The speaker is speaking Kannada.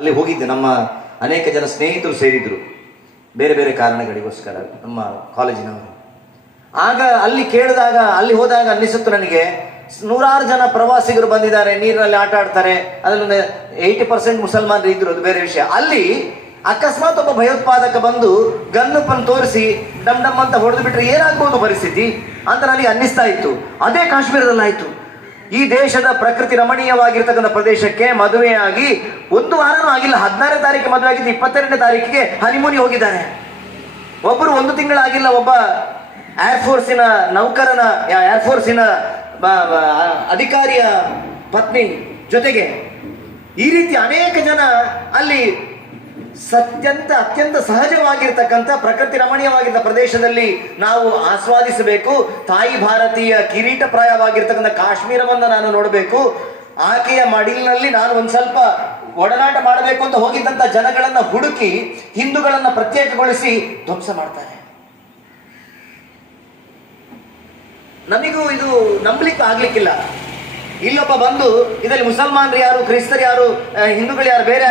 ಅಲ್ಲಿ ಹೋಗಿದ್ದೆ. ನಮ್ಮ ಅನೇಕ ಜನ ಸ್ನೇಹಿತರು ಸೇರಿದ್ರು ಬೇರೆ ಬೇರೆ ಕಾರಣಗಳಿಗೋಸ್ಕರ, ನಮ್ಮ ಕಾಲೇಜಿನವರು. ಆಗ ಅಲ್ಲಿ ಕೇಳಿದಾಗ, ಅಲ್ಲಿ ಹೋದಾಗ ಅನ್ನಿಸುತ್ತು ನನಗೆ, ನೂರಾರು ಜನ ಪ್ರವಾಸಿಗರು ಬಂದಿದ್ದಾರೆ, ನೀರಿನಲ್ಲಿ ಆಟ ಆಡ್ತಾರೆ, ಅದರಲ್ಲಿ 80% ಮುಸಲ್ಮಾನರು ಇದ್ರು, ಅದು ಬೇರೆ ವಿಷಯ. ಅಲ್ಲಿ ಅಕಸ್ಮಾತ್ ಒಬ್ಬ ಭಯೋತ್ಪಾದಕ ಬಂದು ಗನ್ನಪ್ಪನ್ನು ತೋರಿಸಿ ಡಮ್ ಡಮ್ ಅಂತ ಹೊಡೆದು ಬಿಟ್ರೆ ಏನಾಗ್ಬೋದು ಪರಿಸ್ಥಿತಿ ಅಂತ ನನಗೆ ಅನ್ನಿಸ್ತಾ ಇತ್ತು. ಅದೇ ಕಾಶ್ಮೀರದಲ್ಲಾಯ್ತು. ಈ ದೇಶದ ಪ್ರಕೃತಿ ರಮಣೀಯವಾಗಿರ್ತಕ್ಕಂಥ ಪ್ರದೇಶಕ್ಕೆ ಮದುವೆಯಾಗಿ 1 ವಾರನೂ ಆಗಿಲ್ಲ. 16ನೇ ತಾರೀಕು ಮದುವೆ ಆಗಿದ್ದು, 22ನೇ ತಾರೀಕಿಗೆ ಹನಿಮೂನಿಗೆ ಹೋಗಿದ್ದಾನೆ. ಒಬ್ಬರು 1 ತಿಂಗಳಾಗಿಲ್ಲ, ಒಬ್ಬ ಏರ್ಫೋರ್ಸಿನ ನೌಕರನ, ಏರ್ಫೋರ್ಸಿನ ಅಧಿಕಾರಿಯ ಪತ್ನಿ ಜೊತೆಗೆ. ಈ ರೀತಿ ಅನೇಕ ಜನ ಅಲ್ಲಿ ಅತ್ಯಂತ ಸಹಜವಾಗಿರ್ತಕ್ಕಂಥ ಪ್ರಕೃತಿ ರಮಣೀಯವಾಗಿದ್ದ ಪ್ರದೇಶದಲ್ಲಿ ನಾವು ಆಸ್ವಾದಿಸಬೇಕು. ತಾಯಿ ಭಾರತೀಯ ಕಿರೀಟಪ್ರಾಯವಾಗಿರ್ತಕ್ಕಂಥ ಕಾಶ್ಮೀರವನ್ನು ನಾನು ನೋಡಬೇಕು. ಆಕೆಯ ಮಡಿಲಿನಲ್ಲಿ ನಾನು ಒಂದು ಸ್ವಲ್ಪ ಒಡನಾಟ ಮಾಡಬೇಕು ಅಂತ ಹೋಗಿದ್ದಂಥ ಜನಗಳನ್ನ ಹುಡುಕಿ ಹಿಂದೂಗಳನ್ನ ಪ್ರತ್ಯೇಕಗೊಳಿಸಿ ಧ್ವಂಸ ಮಾಡ್ತಾರೆ. ನಮಿಗೂ ಇದು ನಂಬಲಿಕ್ಕೆ ಆಗ್ಲಿಕ್ಕಿಲ್ಲ. ಇಲ್ಲೊಬ್ಬ ಬಂದು ಇದರಲ್ಲಿ ಮುಸಲ್ಮಾನರು ಯಾರು, ಕ್ರಿಸ್ತರು ಯಾರು, ಹಿಂದೂಗಳು ಯಾರು ಬೇರೆ